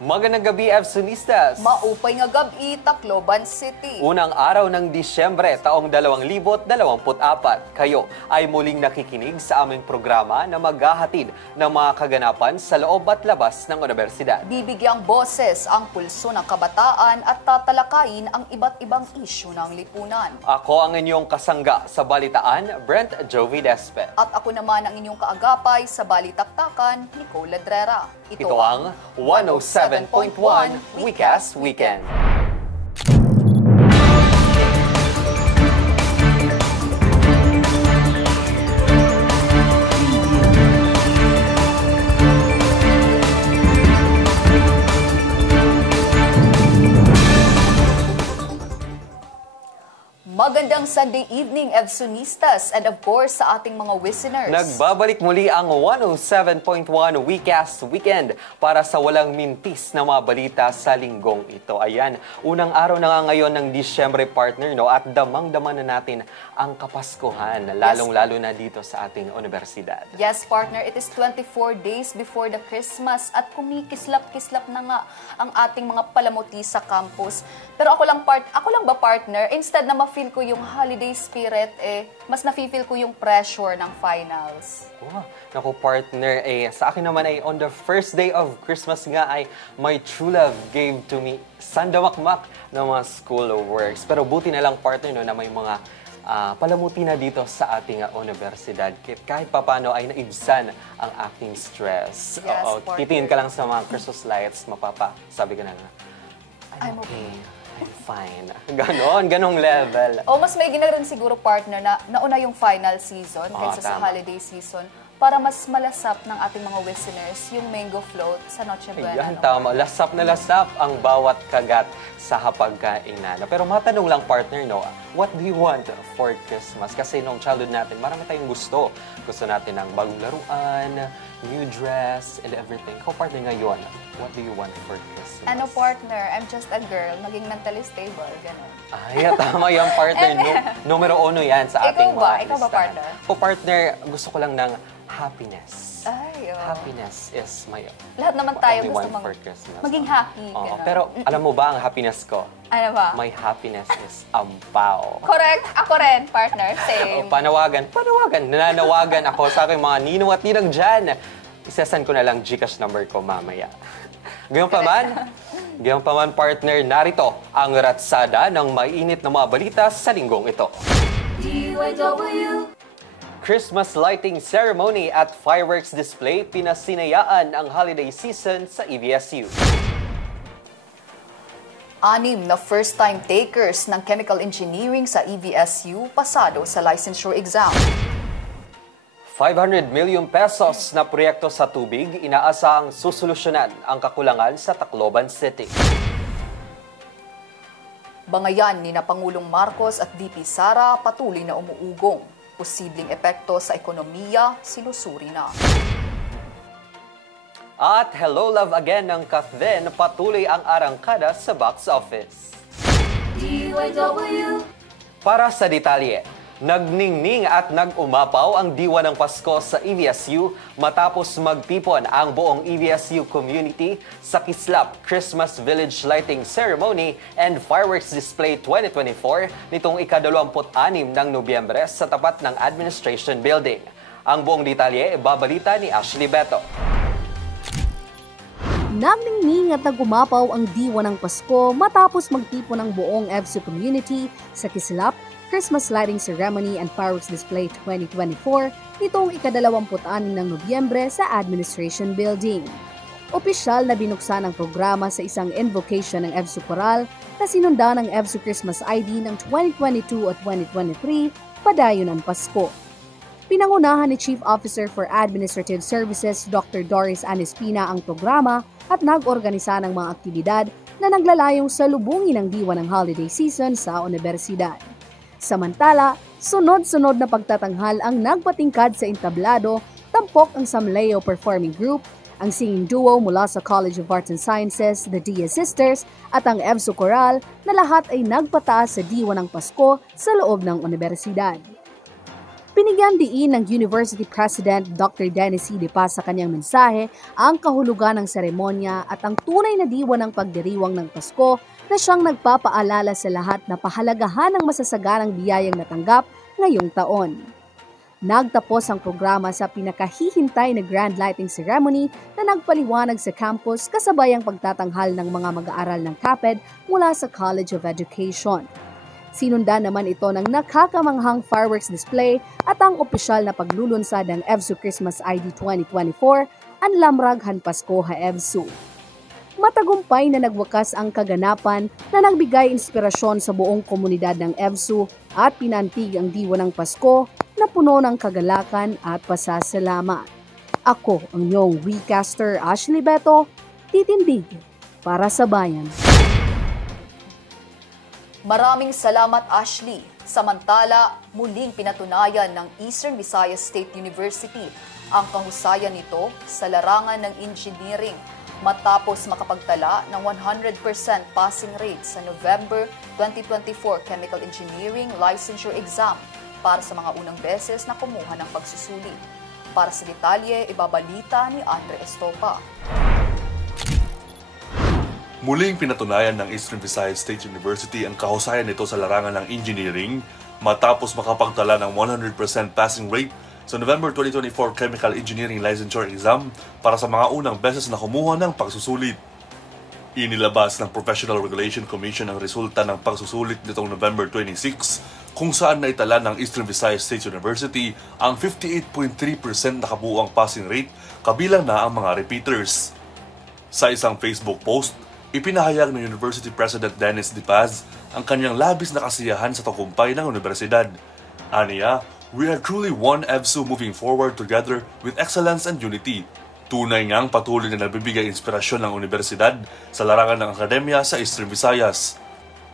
Magandang gabi, Efsonistas! Maupay nga gabi, Tacloban City. Unang araw ng Disyembre, taong 2024. Kayo ay muling nakikinig sa aming programa na maghahatid ng mga kaganapan sa loob at labas ng universidad. Bibigyang boses ang pulso ng kabataan at tatalakayin ang iba't ibang isyu ng lipunan. Ako ang inyong kasangga sa balitaan, Brent Jovi Despe. At ako naman ang inyong kaagapay sa Balitaktakan, Nicole Ladrera. Ito ang 107.1 WeCast Weekend. Magandang Sunday evening, Efsonistas, and of course sa ating mga listeners. Nagbabalik muli ang 107.1 WeCast Weekend para sa walang mintis na mga balita sa linggong ito. Ayan, unang araw na nga ngayon ng Disyembre, partner, no? At damang-dama na natin ang Kapaskuhan, lalong-lalo na dito sa ating universidad. Yes, partner, it is 24 days before the Christmas at kumikislap-kislap na nga ang ating mga palamuti sa campus. Pero ako lang ba, partner, instead na ma-feel ko yung holiday spirit, mas na-feel ko yung pressure ng finals. Oh, naku partner, sa akin naman ay on the first day of Christmas nga ay my true love gave to me sandamakmak ng mga school works. Pero buti na lang partner, no, na may mga palamuti na dito sa ating universidad. Kahit papano ay naibsan ang aking stress. Yes, titingin ka lang sa mga Christmas lights, sabi ka na nga, I'm okay. I'm fine. Ganong level. Mas may rin siguro, partner, na nauna yung final season kaysa sa holiday season para mas malasap ng ating mga listeners yung mango float sa Noche Buena. Yan, tama. Lasap na lasap ang bawat kagat sa hapagkainan. Pero matanong lang, partner, no, what do you want for Christmas? Kasi nung childhood natin, marami tayong gusto. Gusto natin ng bagong laruan, new dress, and everything. Ikaw, partner, ngayon, what do you want for Christmas? Partner, I'm just a girl, maging mentally stable, gano'n. Ay, tama yan, partner. Numero 1 yan sa ating mga Ikaw ba, partner? Partner, gusto ko lang ng happiness. Ay, Happiness is my lahat naman tayo only gusto one for Christmas. maging happy, gano'n. Pero alam mo ba ang happiness ko? Ano ba? My happiness is ampaw. Correct. Ako rin, partner. Same. Panawagan. Nananawagan ako sa aking mga ninong at ninang dyan. Isasan ko na lang GCash number ko mamaya. Gayon pa man, partner, narito ang ratsada ng mainit na mga balita sa linggong ito. DYW. Christmas lighting ceremony at fireworks display pinasinayaan ang holiday season sa EVSU. 6 na first-time takers ng chemical engineering sa EVSU pasado sa licensure exam. 500 million pesos na proyekto sa tubig inaasahang susolusyonan ang kakulangan sa Tacloban City. Bangayan ni na Pangulong Marcos at VP Sara patuloy na umuugong. Posibleng epekto sa ekonomiya, sinusuri na. At Hello Love Again ng Kathleen, patuloy ang arangkada sa box office. DYW. Para sa detalye, nagningning at nag-umapaw ang diwa ng Pasko sa EVSU matapos magtipon ang buong EVSU community sa Kislap Christmas Village Lighting Ceremony and Fireworks Display 2024 nitong ika-26 ng Nobyembre sa tapat ng Administration Building. Ang buong detalye, babalita ni Ashley Beto. Nagningning at nag-umapaw ang diwa ng Pasko matapos magtipon ang buong EVSU community sa Kislap Christmas Lighting Ceremony and Fireworks Display 2024 nitong ika-26 ng Nobyembre sa Administration Building. Opisyal na binuksan ang programa sa isang invocation ng EVSU Coral na sinundan ng EVSU Christmas ID ng 2022 at 2023 padayon ng Pasko. Pinangunahan ni Chief Officer for Administrative Services Dr. Doris Anespina ang programa at nag-organisa ng mga aktibidad na naglalayong salubungin ang diwa ng holiday season sa universidad. Samantala, sunod-sunod na pagtatanghal ang nagpatingkad sa entablado, tampok ang Samleo Performing Group, ang singing duo mula sa College of Arts and Sciences, the Diaz Sisters, at ang EVSU Coral na lahat ay nagpataas sa diwa ng Pasko sa loob ng universidad. Binigyan diin ng University President Dr. Dennis C. De Paz sa kanyang mensahe ang kahulugan ng seremonya at ang tunay na diwa ng pagdiriwang ng Pasko na siyang nagpapaalala sa lahat na pahalagahan ng masasaganang biyayang natanggap ngayong taon. Nagtapos ang programa sa pinakahihintay na grand lighting ceremony na nagpaliwanag sa campus kasabay ang pagtatanghal ng mga mag-aaral ng CAPED mula sa College of Education. Sinundan naman ito ng nakakamanghang fireworks display at ang opisyal na paglulunsad ng EVSU Christmas ID 2024, ang Lamraghan Pasko ha EVSU. Matagumpay na nagwakas ang kaganapan na nagbigay inspirasyon sa buong komunidad ng EVSU at pinantig ang diwa ng Pasko na puno ng kagalakan at pasasalamat. Ako ang iyong recaster Ashley Beto, titindig para sa bayan. Maraming salamat, Ashley. Samantala, muling pinatunayan ng Eastern Visayas State University ang kahusayan nito sa larangan ng engineering matapos makapagtala ng 100% passing rate sa November 2024 Chemical Engineering Licensure Exam para sa mga unang beses na kumuha ng pagsusuli. Para sa detalye, ibabalita ni Andre Estopa. Muling pinatunayan ng Eastern Visayas State University ang kahusayan nito sa larangan ng engineering matapos makapagtala ng 100% passing rate sa November 2024 Chemical Engineering Licensure Exam para sa mga unang beses na kumuha ng pagsusulit. Inilabas ng Professional Regulation Commission ang resulta ng pagsusulit nitong November 26 kung saan naitala ng Eastern Visayas State University ang 58.3% na kabuuang passing rate kabilang na ang mga repeaters. Sa isang Facebook post, ipinahayag ng University President Dennis De Paz ang kanyang labis na kasiyahan sa tagumpay ng universidad. Aniya, "We are truly one EVSU moving forward together with excellence and unity." Tunay ngang patuloy na nagbibigay inspirasyon ng universidad sa larangan ng akademya sa Eastern Visayas.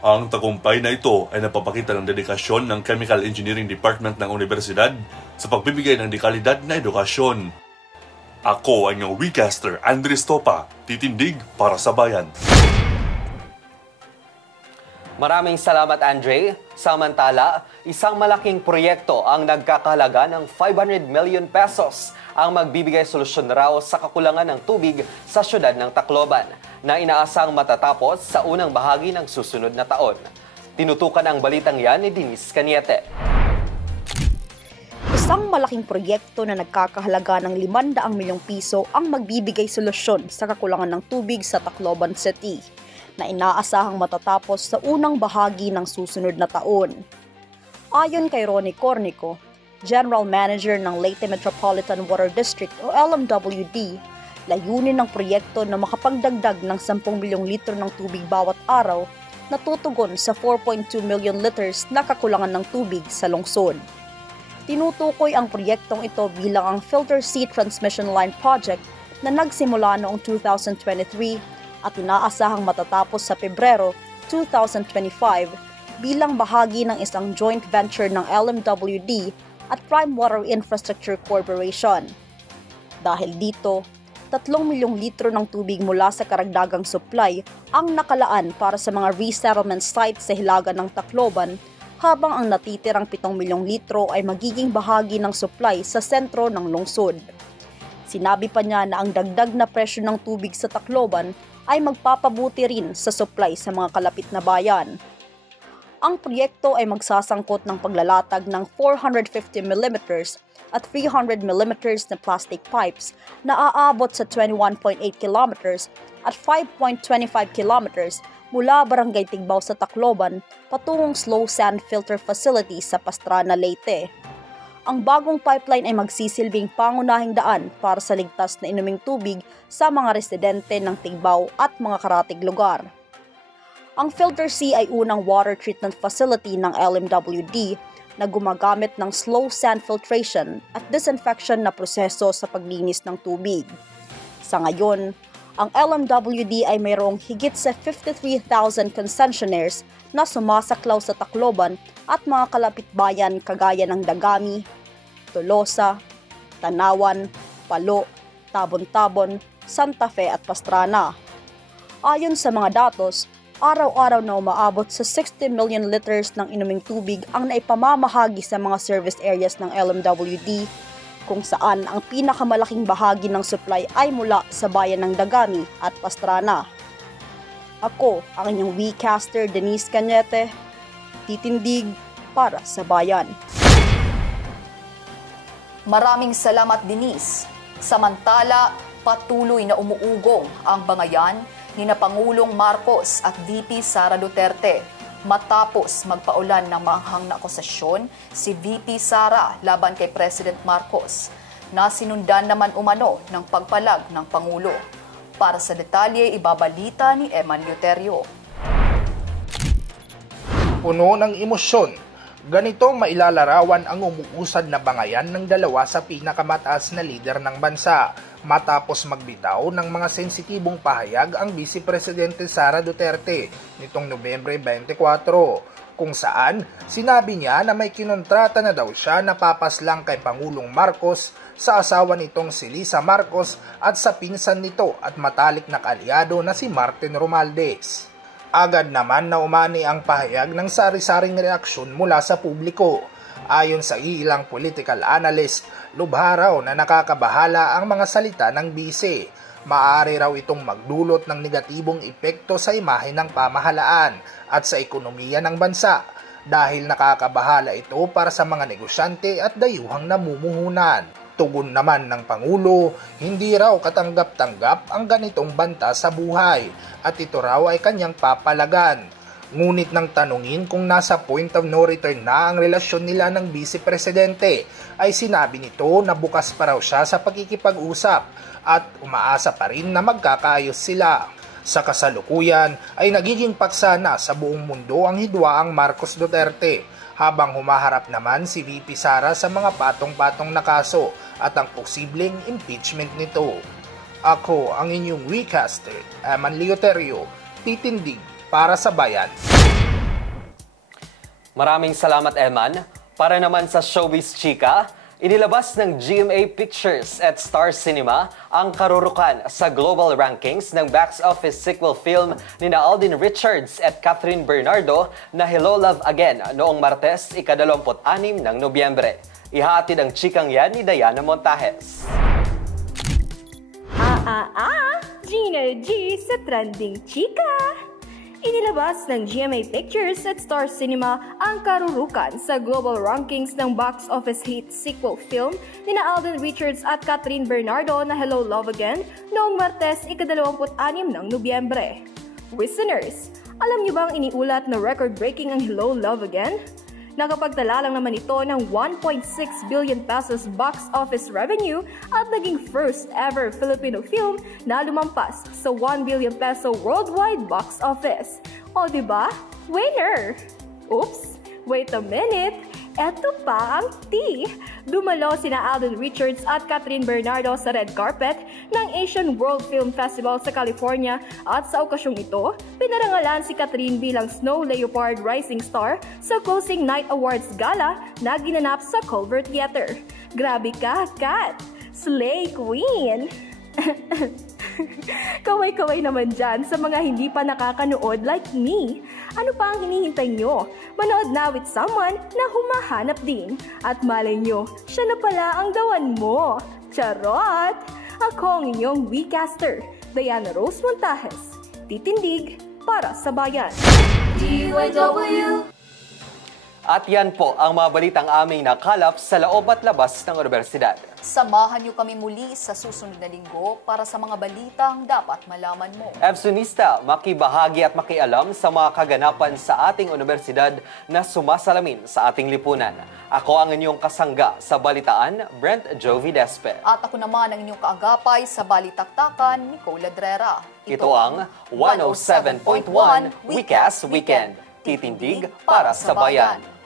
Ang tagumpay na ito ay napapakita ng dedikasyon ng Chemical Engineering Department ng universidad sa pagbibigay ng dekalidad na edukasyon. Ako ang iyong recaster, Andre Estopa, titindig para sa bayan. Maraming salamat, Andre. Samantala, isang malaking proyekto ang nagkakahalaga ng 500 million pesos ang magbibigay solusyon raw sa kakulangan ng tubig sa syudad ng Tacloban na inaasang matatapos sa unang bahagi ng susunod na taon. Tinutukan ang balitang yan ni Denise Caniete. Isang malaking proyekto na nagkakahalaga ng 500 milyong piso ang magbibigay solusyon sa kakulangan ng tubig sa Tacloban City na inaasahang matatapos sa unang bahagi ng susunod na taon. Ayon kay Ronnie Cornico, General Manager ng Leyte Metropolitan Water District o LMWD, layunin ng proyekto na makapagdagdag ng 10 milyong litro ng tubig bawat araw na tutugon sa 4.2 million liters na kakulangan ng tubig sa lungsod. Tinutukoy ang proyektong ito bilang ang Filter C Transmission Line Project na nagsimula noong 2023 at inaasahang matatapos sa Pebrero 2025 bilang bahagi ng isang joint venture ng LMWD at Prime Water Infrastructure Corporation. Dahil dito, 3 milyong litro ng tubig mula sa karagdagang supply ang nakalaan para sa mga resettlement sites sa hilaga ng Tacloban, habang ang natitirang 7 milyong litro ay magiging bahagi ng supply sa sentro ng lungsod. Sinabi pa niya na ang dagdag na presyo ng tubig sa Tacloban ay magpapabuti rin sa supply sa mga kalapit na bayan. Ang proyekto ay magsasangkot ng paglalatag ng 450 mm at 300 mm na plastic pipes na aabot sa 21.8 km at 5.25 km mula Barangay Tigbaw sa Tacloban patungong Slow Sand Filter Facility sa Pastrana, Leyte. Ang bagong pipeline ay magsisilbing pangunahing daan para sa ligtas na inuming tubig sa mga residente ng Tigbaw at mga karatig lugar. Ang Filter C ay unang water treatment facility ng LMWD na gumagamit ng slow sand filtration at disinfection na proseso sa paglinis ng tubig. Sa ngayon, ang LMWD ay mayroong higit sa 53,000 concessionaires na sumasaklaw sa Tacloban at mga kalapitbayan kagaya ng Dagami, Tolosa, Tanawan, Palo, Tabon-Tabon, Santa Fe at Pastrana. Ayon sa mga datos, araw-araw na umaabot sa 60 million liters ng inuming tubig ang naipamamahagi sa mga service areas ng LMWD, kung saan ang pinakamalaking bahagi ng supply ay mula sa bayan ng Dagami at Pastrana. Ako, ang inyong weekcaster Denise Cañete, titindig para sa bayan. Maraming salamat, Denise. Samantala, patuloy na umuugong ang bangayan ni na Pangulong Marcos at VP Sara Duterte matapos magpaulan ng maanghang na akusasyon si VP Sara laban kay President Marcos na sinundan naman umano ng pagpalag ng Pangulo. Para sa detalye, ibabalita ni Eman Leuterio. Puno ng emosyon, ganito mailalarawan ang umuusad na bangayan ng dalawa sa pinakamataas na lider ng bansa matapos magbitaw ng mga sensitibong pahayag ang Vice Presidente Sara Duterte nitong Nobyembre 24, kung saan sinabi niya na may kinontrata na daw siya na papaslang kay Pangulong Marcos sa asawa nitong si Lisa Marcos at sa pinsan nito at matalik na kaalyado na si Martin Romualdez. Agad naman na umani ang pahayag ng sari-saring reaksyon mula sa publiko. Ayon sa ilang political analyst, lubha raw na nakakabahala ang mga salita ng bise. Maaari raw itong magdulot ng negatibong epekto sa imahe ng pamahalaan at sa ekonomiya ng bansa dahil nakakabahala ito para sa mga negosyante at dayuhang namumuhunan. Tugon naman ng Pangulo, hindi raw katanggap-tanggap ang ganitong banta sa buhay at ito raw ay kanyang papalagan. Ngunit nang tanungin kung nasa point of no return na ang relasyon nila ng Vice Presidente, ay sinabi nito na bukas pa raw siya sa pagkikipag-usap at umaasa pa rin na magkakaayos sila. Sa kasalukuyan ay nagiging paksa na sa buong mundo ang hidwaang Marcos Duterte, habang humaharap naman si VP Sara sa mga patong-patong na kaso at ang posibleng impeachment nito. Ako ang inyong weekcaster, Eman Leuterio, titindig para sa bayan. Maraming salamat, Eman. Para naman sa Showbiz Chika, inilabas ng GMA Pictures at Star Cinema ang karurukan sa global rankings ng box office sequel film ni Alden Richards at Catherine Bernardo na Hello Love Again noong Martes, ika-26 ng Nobyembre. Ihatid ang chikang yan ni Diana Montajes. Gina G sa Trending Chika! Inilabas ng GMA Pictures at Star Cinema ang karurukan sa global rankings ng box office hit sequel film ni Alden Richards at Catherine Bernardo na Hello Love Again noong Martes, ika-26 ng Nobyembre. Listeners, alam niyo bang iniulat na record-breaking ang Hello Love Again? Nakapagtala lang naman ito ng 1.6 billion pesos box office revenue at naging first ever Filipino film na lumampas sa 1 billion peso worldwide box office. O diba? Winner! Oops! Wait a minute! Eto pa ang tea! Dumalo sina Alden Richards at Catherine Bernardo sa red carpet ng Asian World Film Festival sa California at sa okasyong ito, pinarangalan si Catherine bilang Snow Leopard Rising Star sa Closing Night Awards Gala na ginanap sa Culver Theater. Grabe ka, Kat! Slay Queen! Kaway-kaway naman dyan sa mga hindi pa nakakanood like me. Ano pa ang hinihintay nyo? Manood na with someone na humahanap din. At malay nyo, siya na pala ang gawan mo. Charot! Ako ang inyong weekcaster, Diana Rose Montajes. Titindig para sa bayan. DYW! At yan po ang mga balitang aming nakalap sa loob at labas ng Universidad. Samahan niyo kami muli sa susunod na linggo para sa mga balitang dapat malaman mo. Ebsonista, makibahagi at makialam sa mga kaganapan sa ating universidad na sumasalamin sa ating lipunan. Ako ang inyong kasangga sa balitaan, Brent Jovi Despe. At ako naman ang inyong kaagapay sa Balitaktakan, Nicole Ladrera. Ito ang 107.1 Weekcast Weekend. Titindig para sa bayan.